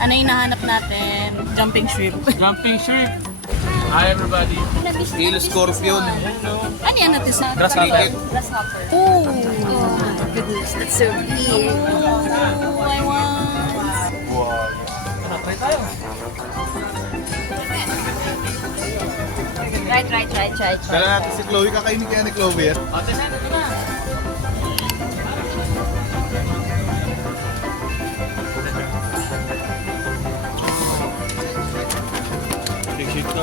Ano yung hinahanap natin? Jumping shrimp. Jumping shrimp. Hi everybody. Hill Scorpion. Ano yan natin sa? Grasshopper. Grasshopper. Oh goodness, that's so big. Oh, I want. Try tayo. Try. Dala natin si Chloe. Kakainin kaya ni Chloe yan. Ate, saan ito na? Shake daw.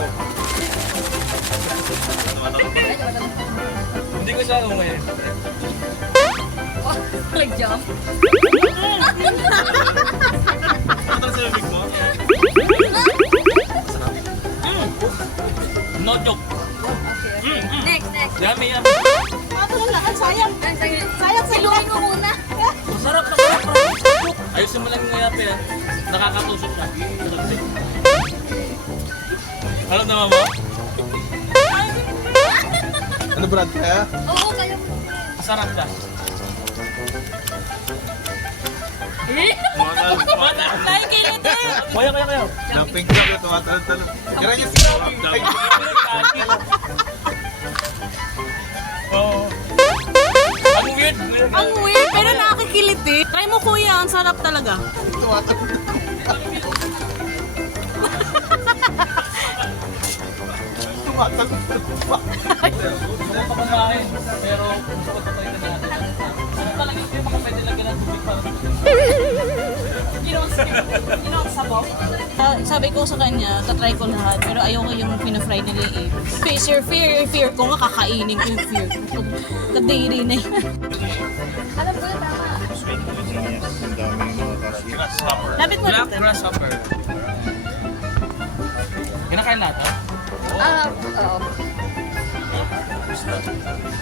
Hindi ko siya ngayon. Nag-jump. Ano sa bibig mo? No joke. Next. Yummy yan. Ito lang lahat, sayang. Sayang, siluin mo muna. Masarap. Ayusin mo lang yung ngayapi yan. Nakakatusok siya. Alam naman mo? Ano Brad kaya? Oo, kaya mo. Masarap siya. Nakikilit eh. Kaya. Jumping jack na tumatalon-talon. Kaya niya si Chloe. Oh. Ang weird. Ang weird, pero nakakikilit eh. Try mo kuya, ang sarap talaga. Tumatalon. Kumakain. Pero gusto ko tayo na natin. Ano talaga yung makapwede lagyan ng tubig para Sabi ko sa kanya, tatry ko lahat, pero ayoko yung pinafry nila eh. Face your fear, fear ko nga kakainin ko yung fear ko. Kadiri na yun. Alam ko na tama. Lapit mo Black dito. grasshopper. Kinakain lahat, ha? Oo.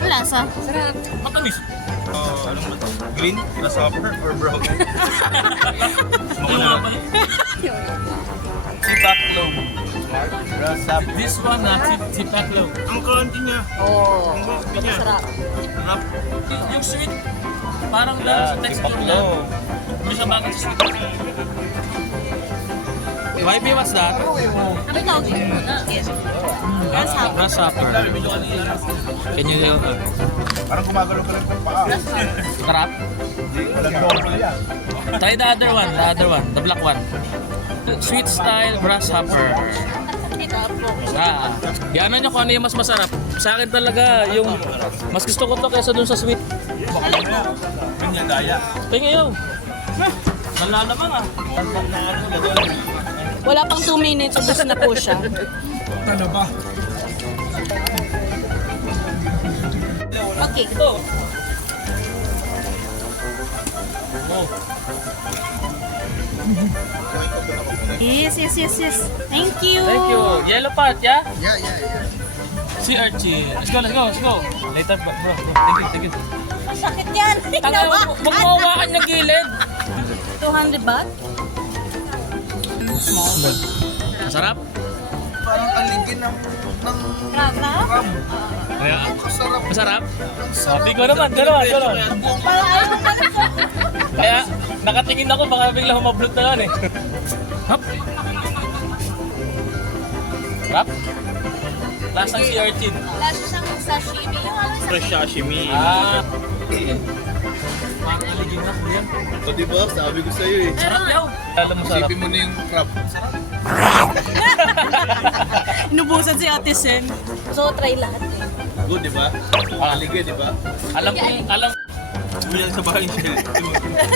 Lasa. Sarap. Matamis. Anong ba ito? Green? Grasshopper or brown? Muna ba? Tipaklo. Grasshopper. This one, tipaklo. Ang konti niya. Oo. Sarap. Sarap. Yung sweet, parang lang sa texture niya. Hindi siya bagay sa sweet. YP, what's that? Ano tawag yun? Yes. Grasshopper. Grasshopper. Can you hear her? Parang gumagalaw ka lang ng paa. Sarap? Walang double yan. Try the other one, the black one. Sweet style grasshopper. Yan nyo kung ano yung mas masarap. Sa akin talaga, yung mas gusto ko to kaysa dun sa sweet. Ganyan daya. Tingnan yun. Nalalamang ah. Wala pang 2 minutes, ubos na po siya. Ano ba? Okay. Ito. Oh. Yes. Thank you. Thank you. Yellow part, yeah? Yeah. Sea urchin. Let's go. Later, bro. Thank you. Masakit yan. Huwag mo hawakan ng gilid. 200 baht? Small. Masarap? Parang aligin ng Crab. crab. Kaya, Kasarap. masarap? Sabi ko naman, gano'n. Kaya, nakatingin ako, baka bigla humablot na yan eh. Hop! Rap? Lasang sea urchin. Lasa siyang sashimi. Fresh sashimi. Parang aligin na po yan. O diba? Sabi ko sa'yo eh. Sarap yaw. Alam mo sarap. Isipin mo na yung crab. Inubusan si Ate Sen. So, try lahat eh. Good, diba? Aligay, diba? Alam. Uyan sa bahay siya.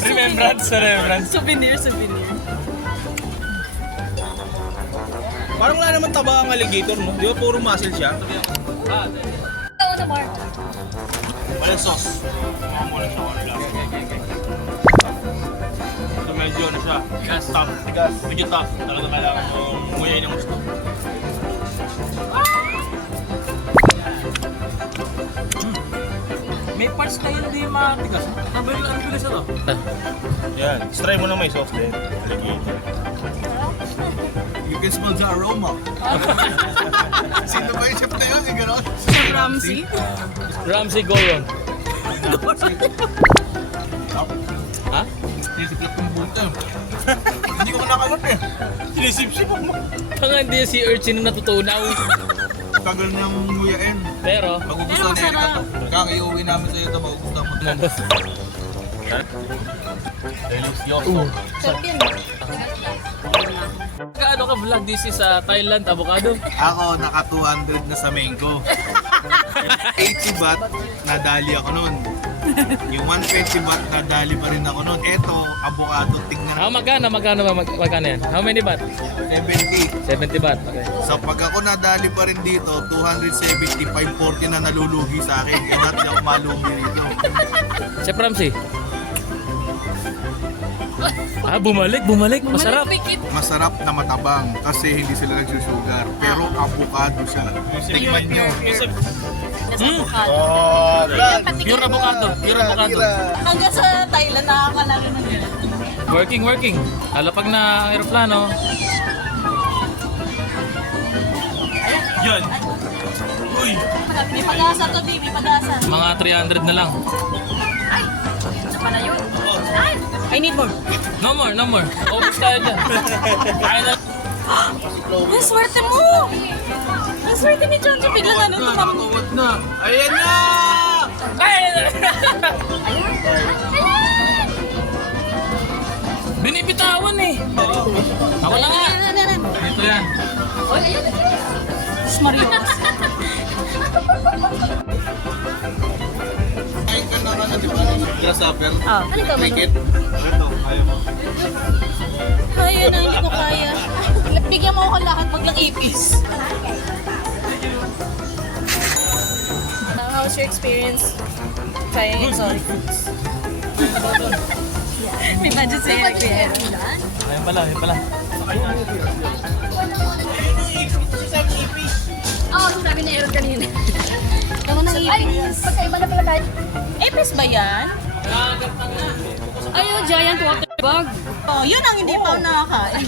Remembrance. Souvenir. Parang wala naman taba ang alligator, no? Di ba puro muscle siya? Ito na, Mark. Walang sauce. Wala siya, wala lasa. Ito medyo ano siya. Tough. Medyo tough. Talaga kailangan mo nguyay ng gusto. May parts na hindi matigas. Ang bilis ito. Yan. Try mo na may sauce din. Alligator. You can smell the aroma. Sino ba yung chef na yun? Yung gano'n? Ramsey. Ramsey Goron. Ha? Titiklap yung bunta. Hindi ko Sinisip-sip mo. Tanga hindi si Urchin na natutunaw. Tagal niyang nguyain. Pero, Magugustuhan Pero niya masarap. ito. Kaka-iuwi namin sa iyo ito, magugustuhan mo ito. Delicioso. Sarap yan. kaano ka vlog this is sa Thailand avocado? Ako, naka 200 na sa mango. 80 baht, nadali ako nun. Yung 120 baht, nadali pa rin ako nun. Eto, avocado, tignan Magkano yan? How many baht? 70. 70 baht. Okay. So pag ako nadali pa rin dito, 270, 540 na nalulugi sa akin. Kaya natin ako malugi dito. Chef Ramsey. Bumalik. Masarap. Masarap na matabang kasi hindi sila nagsusugar. Pero avocado siya. Tikman nyo. Nasa avocado. Oh, Pure avocado. Hanggang sa Thailand, nakakalaro ng gano'n. Working. Alapag na ang aeroplano. Yan. Uy. May pag-asa to, di. May pag-asa. Mga 300 na lang. I need more. No more. Obis tayo dyan. Kaya na. Ang swerte mo! Ang swerte ni John. So, biglang ano, tumam... Nakakawat na. Ayan na! Binibitawan eh. Ako na nga. Ito yan. Mario. Kain ka na di ba? Grasshopper. Ano ito? Take it. Ito, ayaw mo. Kaya na, hindi ko kaya. Bigyan mo ako lahat, wag lang ipis. How's your experience trying exotic foods? May budget sa iyo. Ayan pala. Sabi ni Aaron kanina. Ano nang ipis? Pagkaiba na pala tayo. Ipis ba yan? Ayun, giant water bug. Oh, yun ang hindi pa ako nakakain.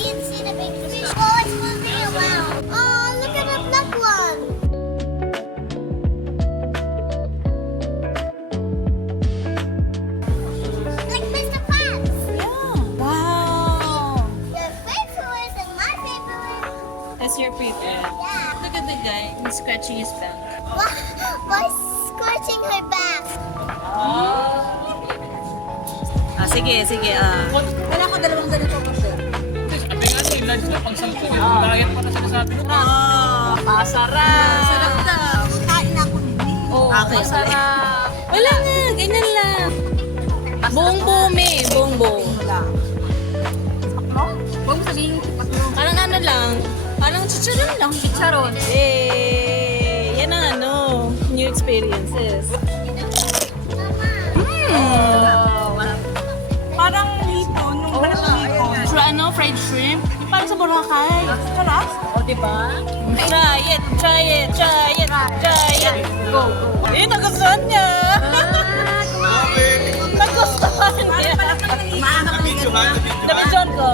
See the big fish. Oh, it's moving around. Oh, look at the black one. Like Mr. Krabs. Wow! Your favorite and my favorite. That's your favorite. Yeah. Look at the guy, he's scratching his back. Why scorching her back? Sige. Wala ko dalawang ganito kasi. Sabi nga si lunch na pang 10 yung diet pa na sinasabi ko. Masarap! Sarap daw. Kain ako nini. Oh, masarap. Wala nga, ganyan lang. Buong-buong. Huwag mo sabihin patlo. Parang ano lang, parang chicharon lang. Charon. Yan ang ano, new experiences. Parang hipon, yung malaking hipon. Fried shrimp. Parang sa Boracay. Sarap. O, diba? Try it. Go. Nagustuhan niya. Nagustuhan niya. Nabidyohan. Nabidyohan ko.